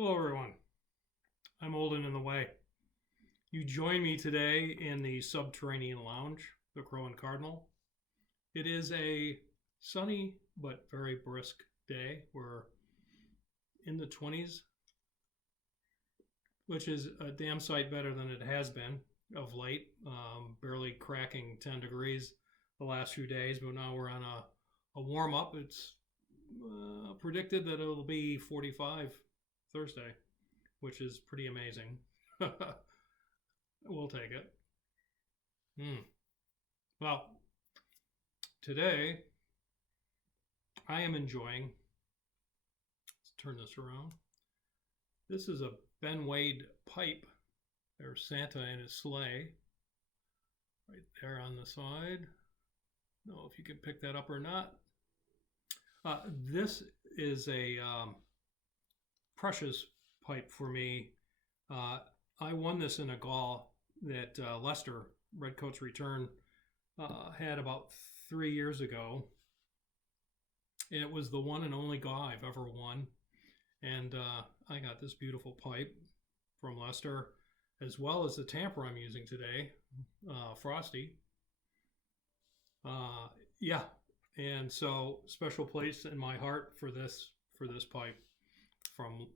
Hello, everyone. I'm Olden in the Way. You join me today in the subterranean lounge, the Crow and Cardinal. It is a sunny but very brisk day. We're in the 20s, which is a damn sight better than it has been of late. Barely cracking 10 degrees the last few days, but now we're on a warm up. It's predicted that it'll be 45 Thursday, which is pretty amazing. We'll take it. Well, today I am enjoying, let's turn this around. This is a Ben Wade pipe. There's Santa and his sleigh right there on the side. I don't know if you can pick that up or not. This is a precious pipe for me. I won this in a GAW that Lester, Redcoats Return, had about 3 years ago. It was the one and only GAW I've ever won. And I got this beautiful pipe from Lester, as well as the tamper I'm using today, Frosty. Yeah, and so special place in my heart for this pipe from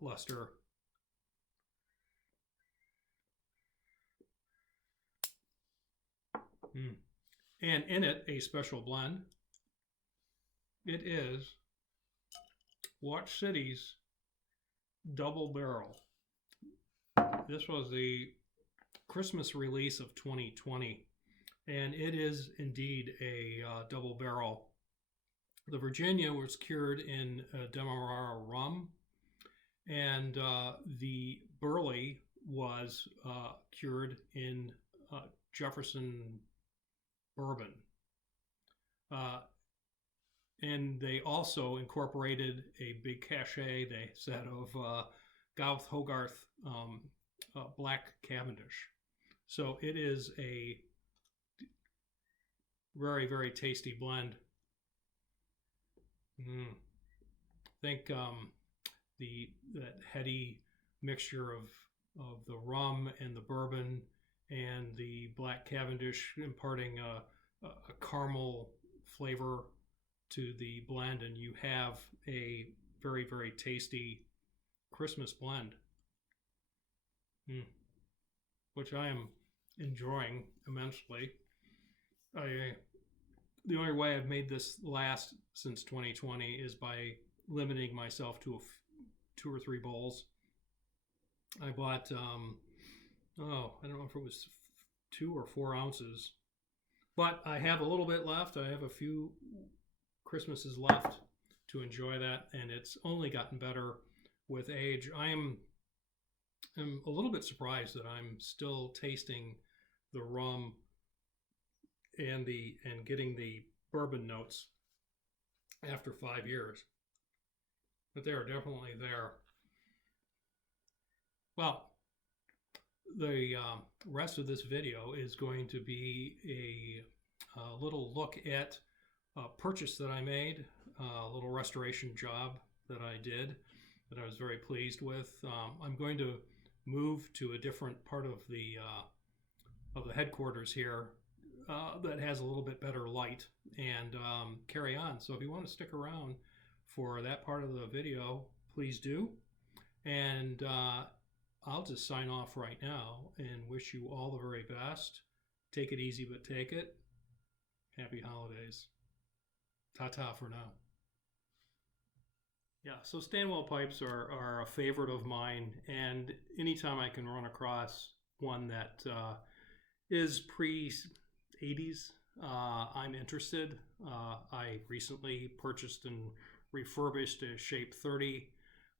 Lester. And in it, a special blend. It is Watch City's Double Barrel. This was the Christmas release of 2020, and it is indeed a double barrel. The Virginia was cured in Demerara rum, and the Burley was cured in Jefferson bourbon. And they also incorporated a big cachet, they said, of Gowth Hogarth Black Cavendish. So it is a very, very tasty blend. I think that heady mixture of the rum and the bourbon and the Black Cavendish imparting a caramel flavor to the blend, and you have a very, very tasty Christmas blend, which I am enjoying immensely. The only way I've made this last since 2020 is by limiting myself to 2 or 3 bowls. I bought, I don't know if it was 2 or 4 ounces, but I have a little bit left. I have a few Christmases left to enjoy that, and it's only gotten better with age. I'm a little bit surprised that I'm still tasting the rum and getting the bourbon notes after 5 years, but they are definitely there. Well, the rest of this video is going to be a little look at a purchase that I made, a little restoration job that I did that I was very pleased with. I'm going to move to a different part of the headquarters here that has a little bit better light and carry on. So if you want to stick around for that part of the video, please do. And I'll just sign off right now and wish you all the very best. Take it easy, but take it. Happy holidays. Ta-ta for now. Yeah, so Stanwell pipes are a favorite of mine, and anytime I can run across one that is pre-80s, I'm interested. I recently purchased and refurbished a Shape 30,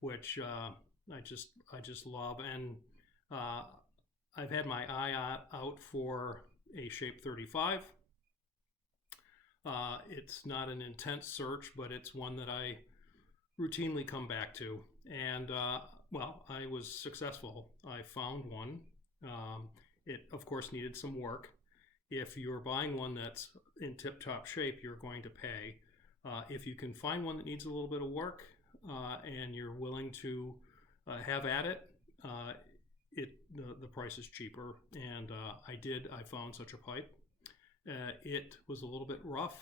which I just love, and I've had my eye out for a Shape 35. It's not an intense search, but it's one that I routinely come back to, and well, I was successful. I found one. It of course needed some work. If you're buying one that's in tip-top shape, you're going to pay. If you can find one that needs a little bit of work and you're willing to have at it. The price is cheaper, and I found such a pipe. It was a little bit rough.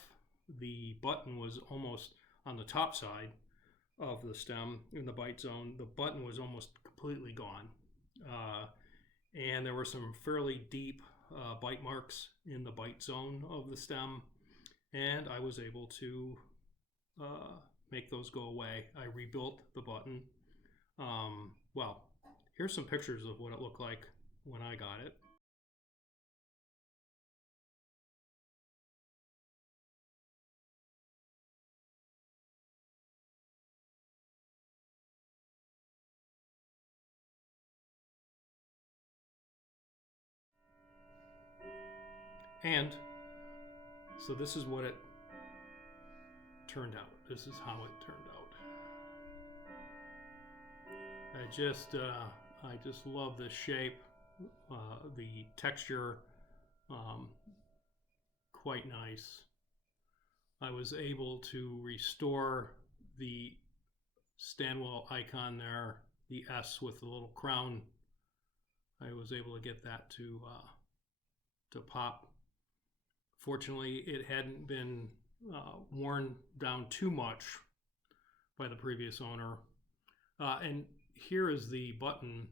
The button was almost on the top side of the stem in the bite zone. The button was almost completely gone, and there were some fairly deep bite marks in the bite zone of the stem, and I was able to make those go away. I rebuilt the button. Well, here's some pictures of what it looked like when I got it. And so this is what it turned out. This is how it turned out. I just love the shape, the texture, quite nice. I was able to restore the Stanwell icon there, the S with the little crown. I was able to get that to pop. Fortunately, it hadn't been worn down too much by the previous owner. And here is the button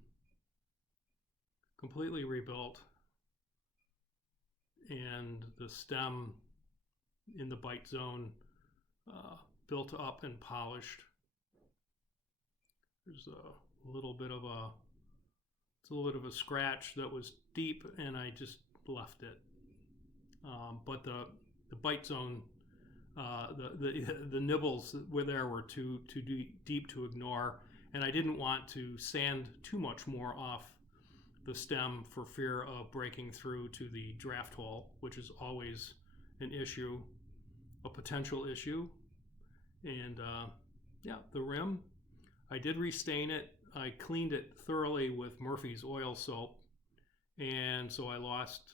completely rebuilt, and the stem in the bite zone built up and polished. There's a little bit of a scratch that was deep, and I just left it. But the bite zone, the nibbles were too deep to ignore, and I didn't want to sand too much more off the stem for fear of breaking through to the draft hole, which is always an issue, a potential issue. And yeah, the rim, I did restain it. I cleaned it thoroughly with Murphy's oil soap, and so I lost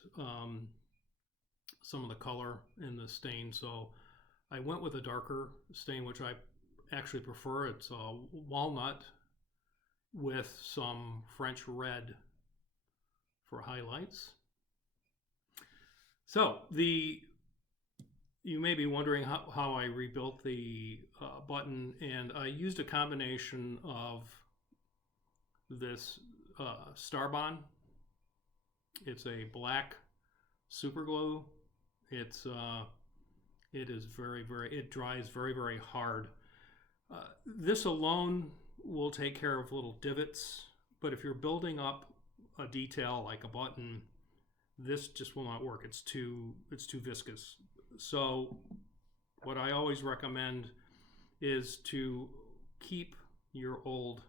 some of the color in the stain. So I went with a darker stain, which I actually prefer. It's walnut with some French red for highlights. So you may be wondering how I rebuilt the button, and I used a combination of this Starbond. It's a black super glue. It dries very, very hard. This alone will take care of little divots, but if you're building up a detail like a button, this just will not work. It's too viscous. So what I always recommend is to keep your old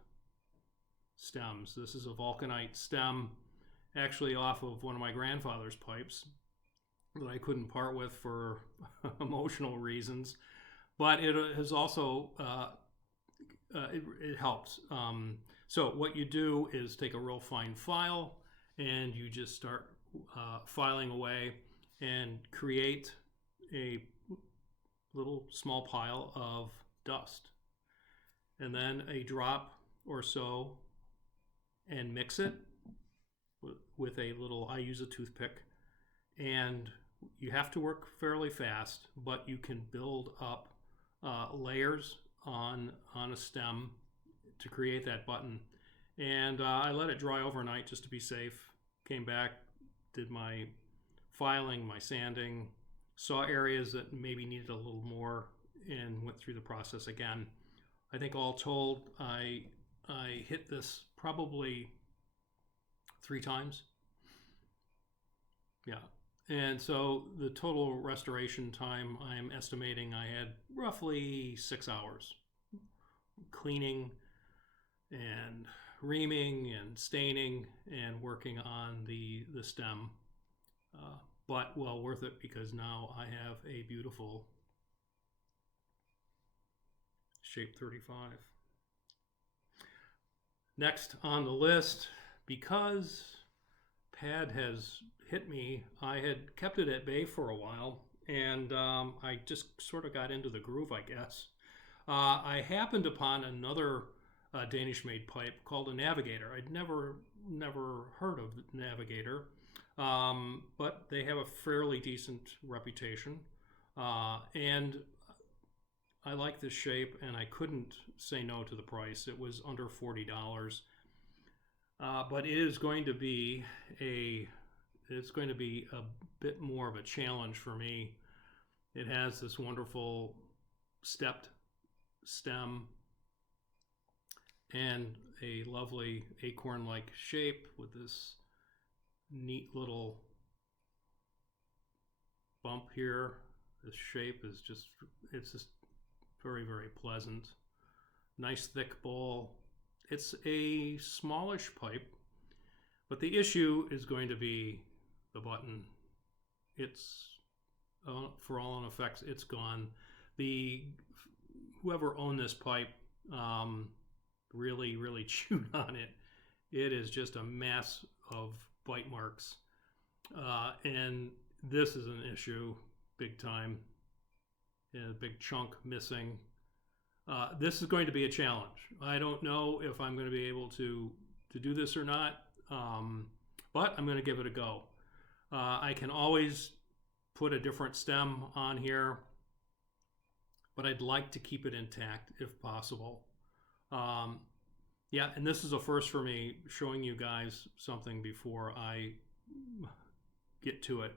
stems. This is a vulcanite stem, actually off of one of my grandfather's pipes that I couldn't part with for emotional reasons, but it has also it helps. So what you do is take a real fine file, and you just start filing away and create a little small pile of dust, and then a drop or so, and mix it with a little, I use a toothpick, and you have to work fairly fast, but you can build up layers on a stem to create that button. And I let it dry overnight just to be safe. Came back, did my filing, my sanding, saw areas that maybe needed a little more, and went through the process again. I think all told, I hit this probably 3 times. Yeah. And so the total restoration time, I'm estimating I had roughly 6 hours. Cleaning and reaming and staining and working on the stem. But well worth it, because now I have a beautiful Shape 35. Next on the list, because pad has hit me, I had kept it at bay for a while, and I just sort of got into the groove, I guess. I happened upon another Danish-made pipe called a Navigator. I'd never heard of the Navigator, but they have a fairly decent reputation, and I like this shape, and I couldn't say no to the price. It was under $40, but it is going to be a bit more of a challenge for me. It has this wonderful stepped stem and a lovely acorn-like shape with this neat little bump here. This shape is just, it's just very, very pleasant. Nice thick bowl. It's a smallish pipe, but the issue is going to be the button. It's for all in effects, it's gone. Whoever owned this pipe really chewed on it. It is just a mess of bite marks, and this is an issue big time. A big chunk missing. This is going to be a challenge. I don't know if I'm going to be able to do this or not, but I'm going to give it a go. I can always put a different stem on here, but I'd like to keep it intact if possible. Yeah, and this is a first for me, showing you guys something before I get to it.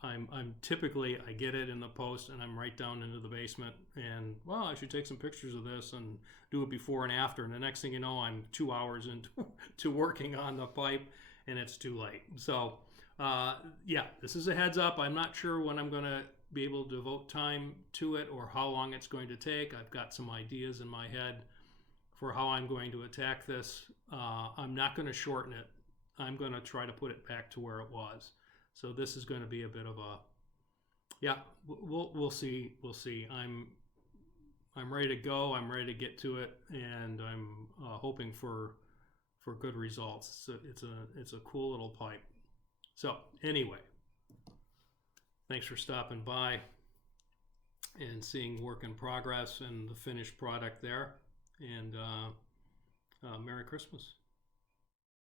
I'm typically, I get it in the post and I'm right down into the basement and, well, I should take some pictures of this and do it before and after. And the next thing you know, I'm 2 hours into working on the pipe and it's too late. So, yeah, this is a heads up. I'm not sure when I'm going to be able to devote time to it or how long it's going to take. I've got some ideas in my head for how I'm going to attack this. I'm not going to shorten it. I'm going to try to put it back to where it was. So this is going to be a bit of a, yeah, we'll see. We'll see. I'm ready to go. I'm ready to get to it, and I'm hoping for good results. So it's a cool little pipe. So anyway, thanks for stopping by and seeing work in progress and the finished product there. And Merry Christmas.